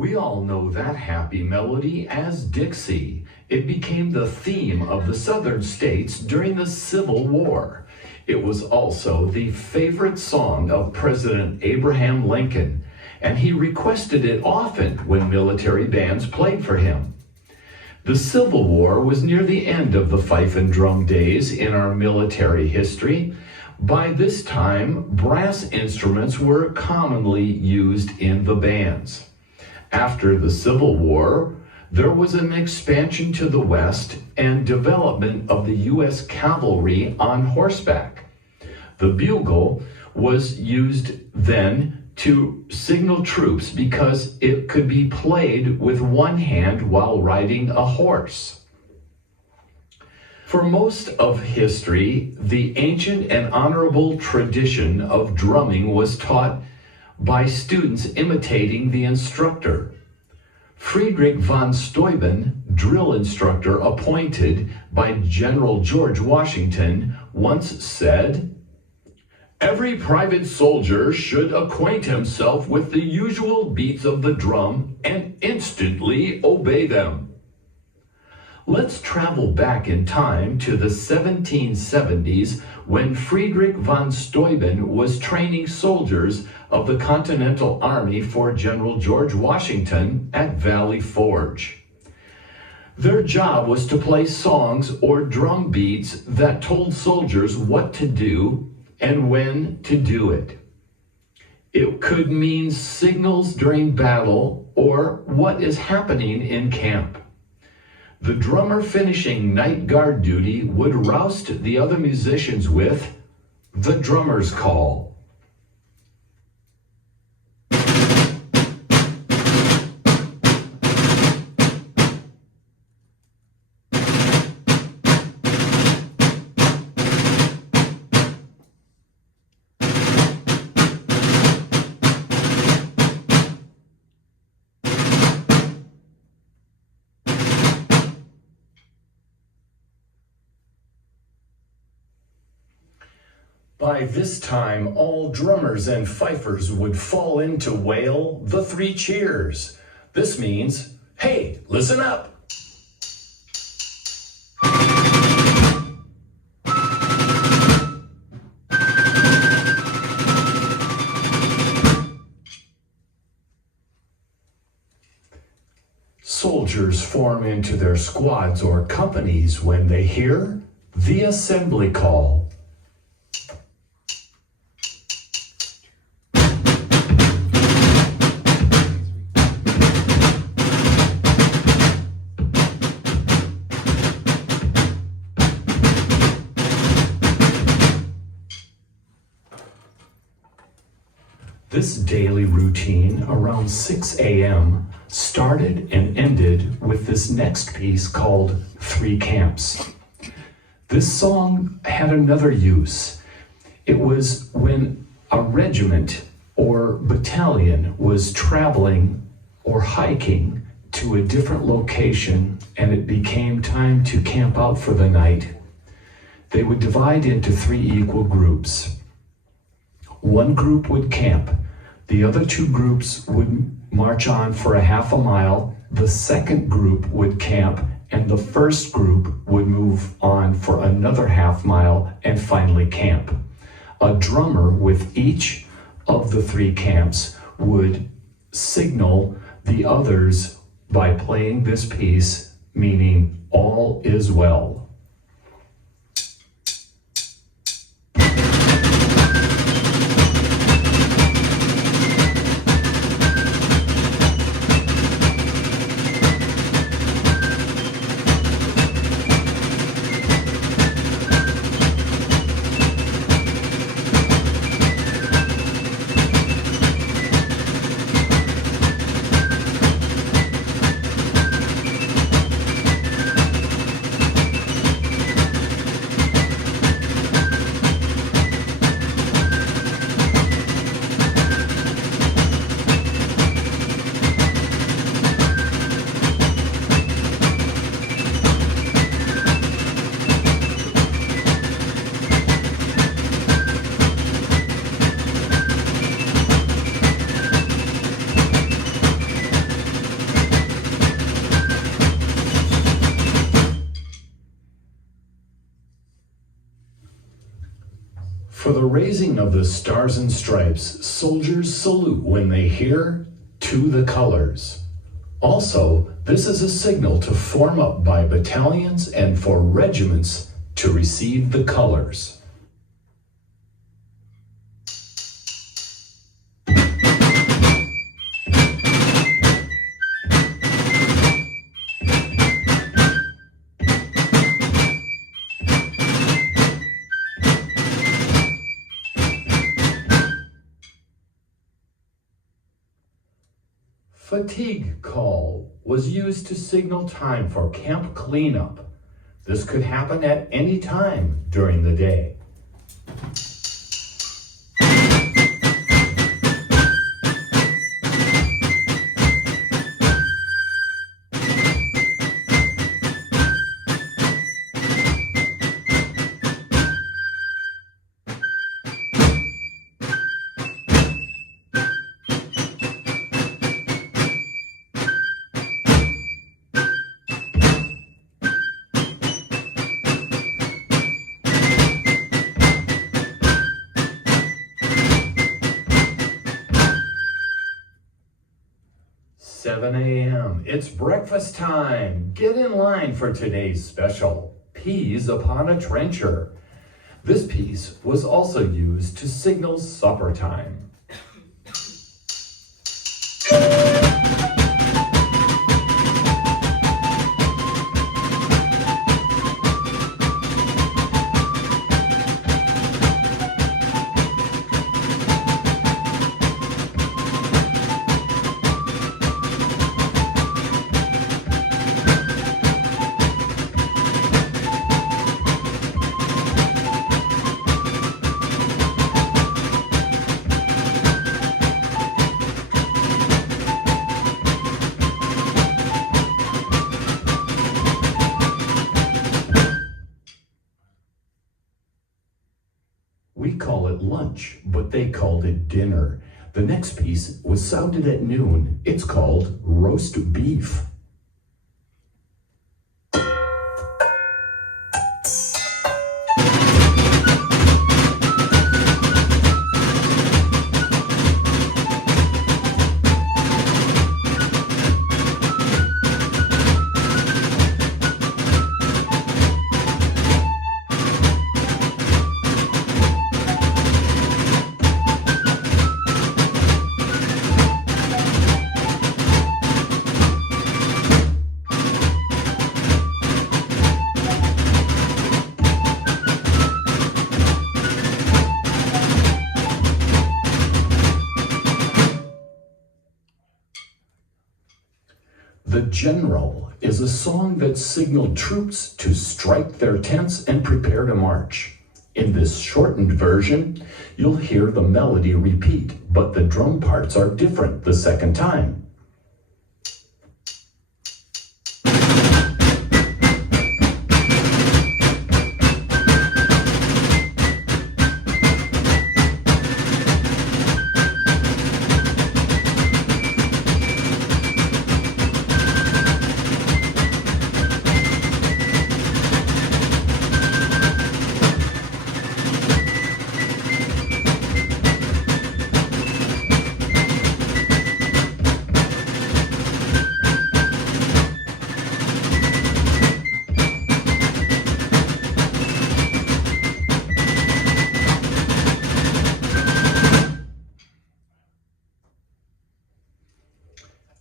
We all know that happy melody as Dixie. It became the theme of the Southern states during the Civil War. It was also the favorite song of President Abraham Lincoln, and he requested it often when military bands played for him. The Civil War was near the end of the fife and drum days in our military history. By this time, brass instruments were commonly used in the bands. After the Civil War, there was an expansion to the west and development of the U.S. cavalry on horseback. The bugle was used then to signal troops because it could be played with one hand while riding a horse. For most of history, the ancient and honorable tradition of drumming was taught by students imitating the instructor. Friedrich von Steuben, drill instructor appointed by General George Washington, once said, "Every private soldier should acquaint himself with the usual beats of the drum and instantly obey them." Let's travel back in time to the 1770s when Friedrich von Steuben was training soldiers of the Continental Army for General George Washington at Valley Forge. Their job was to play songs or drum beats that told soldiers what to do and when to do it. It could mean signals during battle or what is happening in camp. The drummer finishing night guard duty would roust the other musicians with the drummer's call. By this time, all drummers and fifers would fall in to wail the three cheers. This means, hey, listen up. Soldiers form into their squads or companies when they hear the assembly call. This daily routine around 6 a.m. started and ended with this next piece called Three Camps. This song had another use. It was when a regiment or battalion was traveling or hiking to a different location and it became time to camp out for the night. They would divide into three equal groups. One group would camp. The other two groups would march on for a half a mile. The second group would camp, and the first group would move on for another half mile and finally camp. A drummer with each of the three camps would signal the others by playing this piece, meaning all is well. For the raising of the stars and stripes, soldiers salute when they hear "To the colors." Also, this is a signal to form up by battalions and for regiments to receive the colors. Fatigue call was used to signal time for camp cleanup. This could happen at any time during the day. "7 a.m. It's breakfast time. Get in line for today's special, peas upon a trencher." This piece was also used to signal supper time. We call it lunch, but they called it dinner. The next piece was sounded at noon. It's called roast beef. The General is a song that signaled troops to strike their tents and prepare to march. In this shortened version, you'll hear the melody repeat, but the drum parts are different the second time.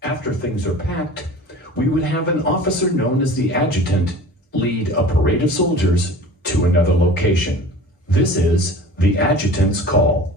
After things are packed, we would have an officer known as the adjutant lead a parade of soldiers to another location. This is the adjutant's call.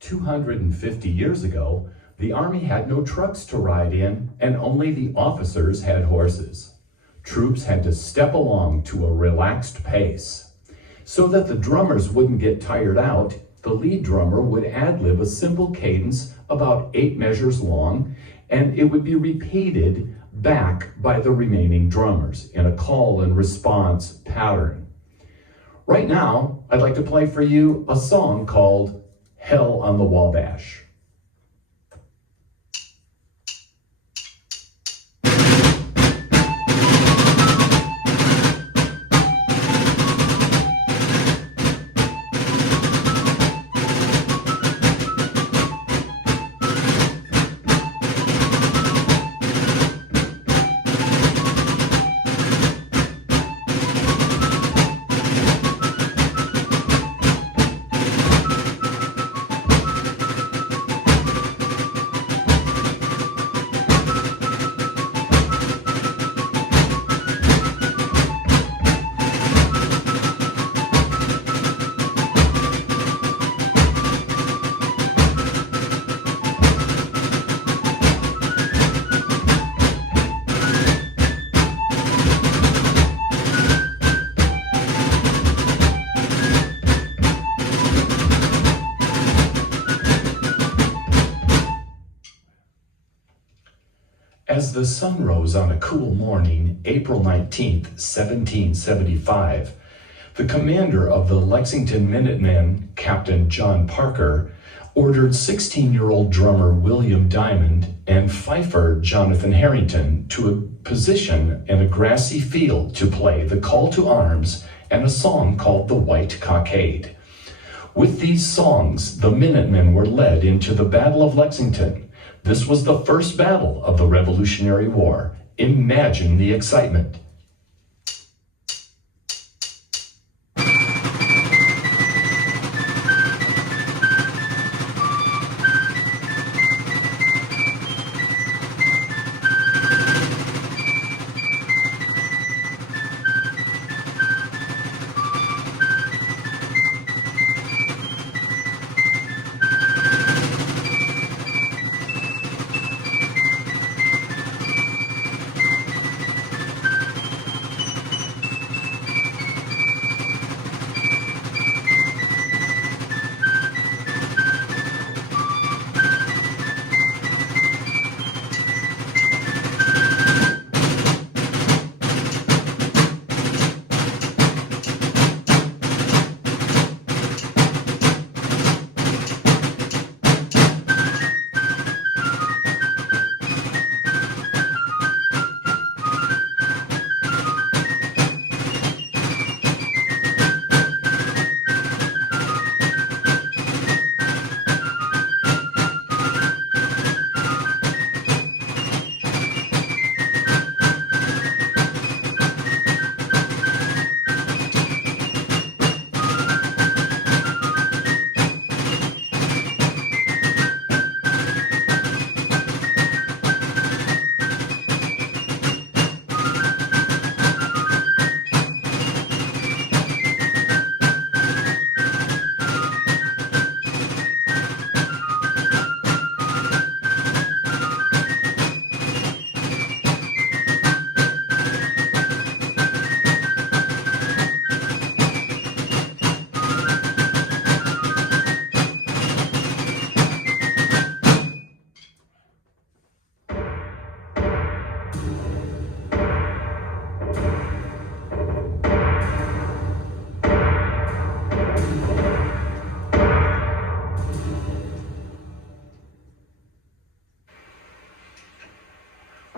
"250 years ago, the Army had no trucks to ride in, and only the officers had horses. Troops had to step along to a relaxed pace. So that the drummers wouldn't get tired out, the lead drummer would ad-lib a simple cadence about 8 measures long, and it would be repeated back by the remaining drummers in a call and response pattern. Right now, I'd like to play for you a song called Hell on the Wabash. As the sun rose on a cool morning, April 19th, 1775, the commander of the Lexington Minutemen, Captain John Parker, ordered 16-year-old drummer William Diamond and fifer Jonathan Harrington to a position in a grassy field to play the call to arms and a song called The White Cockade. With these songs, the Minutemen were led into the Battle of Lexington. This was the first battle of the Revolutionary War. Imagine the excitement.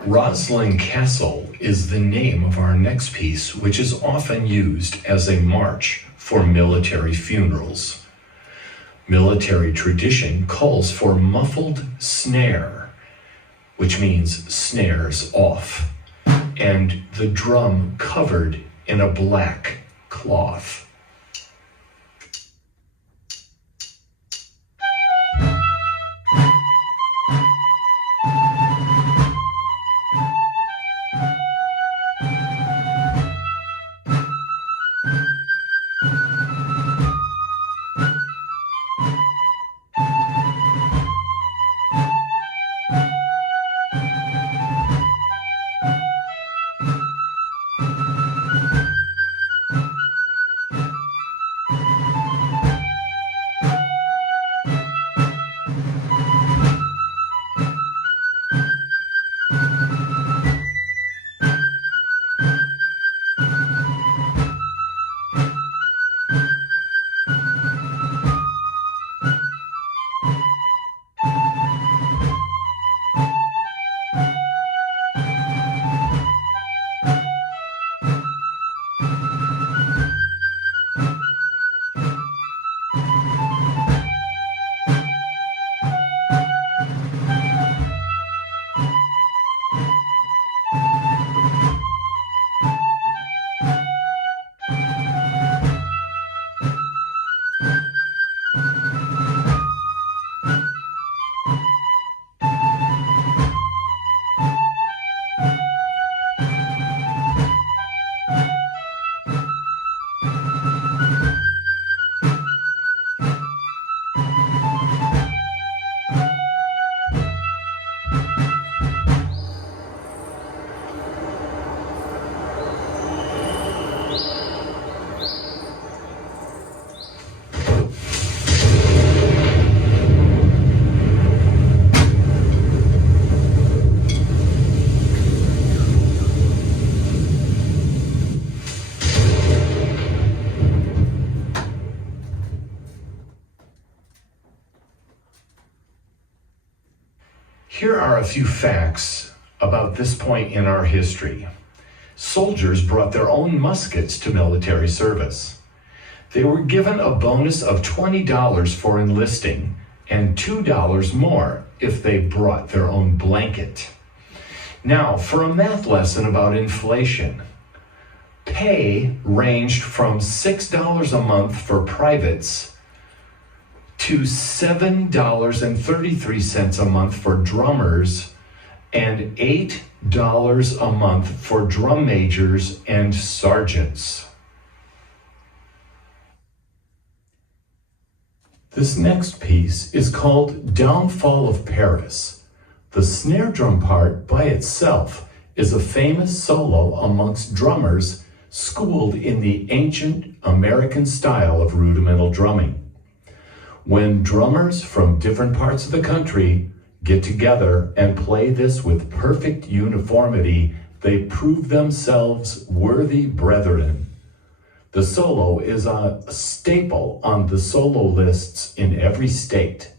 Roslyn Castle is the name of our next piece, which is often used as a march for military funerals. Military tradition calls for muffled snare, which means snares off, and the drum covered in a black cloth. Here are a few facts about this point in our history. Soldiers brought their own muskets to military service. They were given a bonus of $20 for enlisting and $2 more if they brought their own blanket. Now, for a math lesson about inflation. Pay ranged from $6 a month for privates to $7.33 a month for drummers and $8 a month for drum majors and sergeants. This next piece is called Downfall of Paris. The snare drum part by itself is a famous solo amongst drummers schooled in the ancient American style of rudimental drumming. When drummers from different parts of the country get together and play this with perfect uniformity, they prove themselves worthy brethren. The solo is a staple on the solo lists in every state.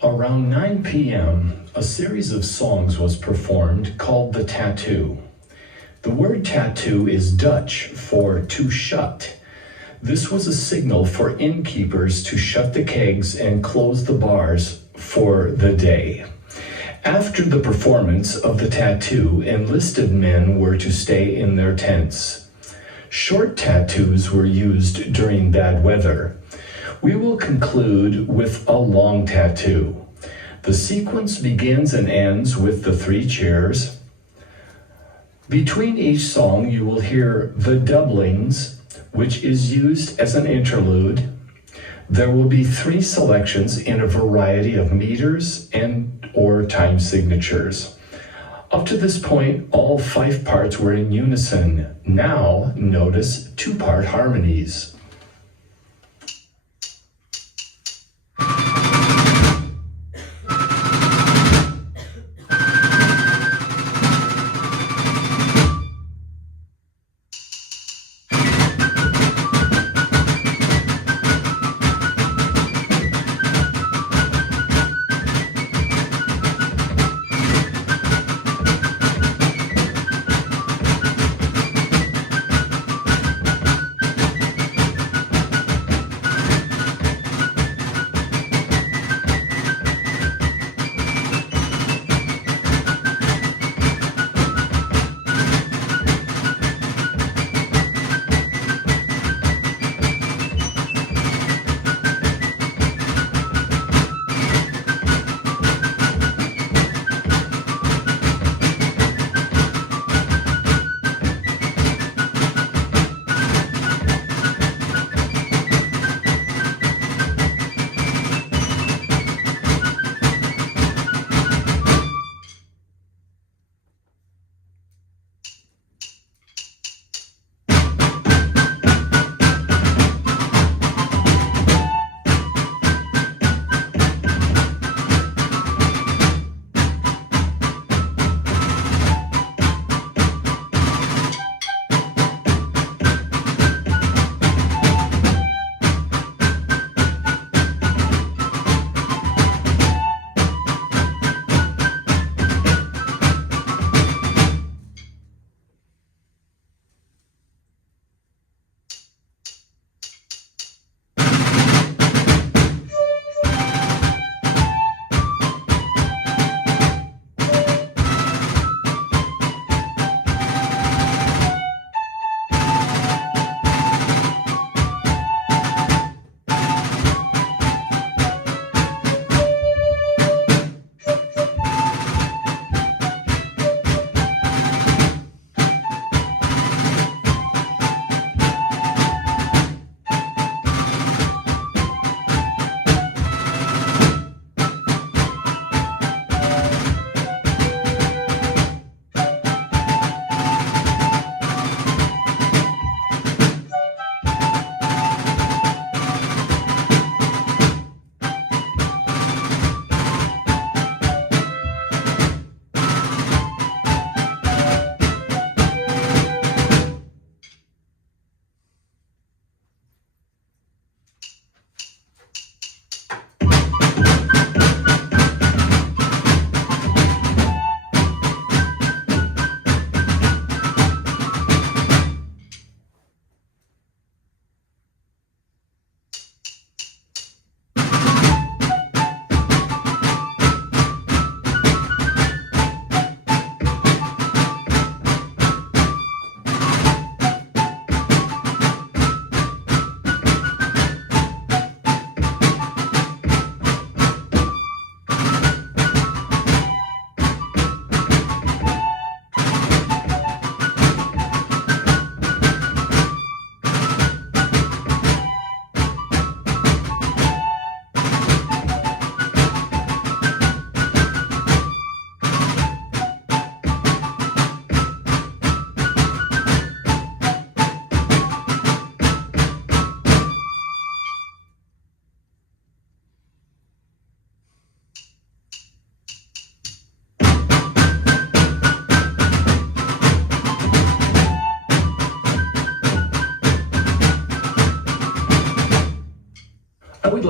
Around 9 p.m., a series of songs was performed called the tattoo. The word tattoo is Dutch for to shut. This was a signal for innkeepers to shut the kegs and close the bars for the day. After the performance of the tattoo, enlisted men were to stay in their tents. Short tattoos were used during bad weather. We will conclude with a long tattoo. The sequence begins and ends with the 3 cheers. Between each song, you will hear the doublings, which is used as an interlude. There will be 3 selections in a variety of meters and or time signatures. Up to this point, all 5 parts were in unison. Now, notice 2-part harmonies.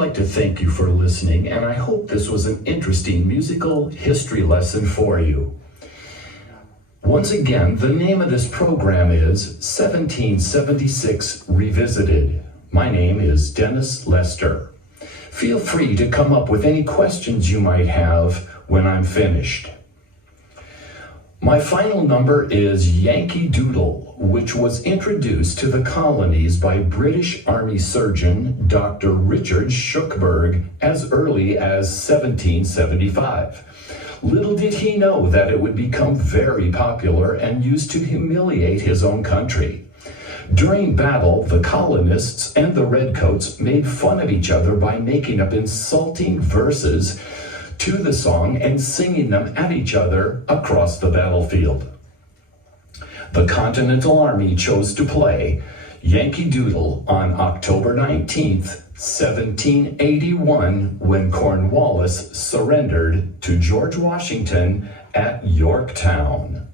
like to thank you for listening, and I hope this was an interesting musical history lesson for you. Once again, the name of this program is 1776 Revisited. My name is Dennis Lester. Feel free to come up with any questions you might have when I'm finished. My final number is Yankee Doodle, which was introduced to the colonies by British Army surgeon Dr. Richard Shuckburgh as early as 1775. Little did he know that it would become very popular and used to humiliate his own country. During battle, the colonists and the redcoats made fun of each other by making up insulting verses to the song and singing them at each other across the battlefield. The Continental Army chose to play Yankee Doodle on October 19th, 1781, when Cornwallis surrendered to George Washington at Yorktown.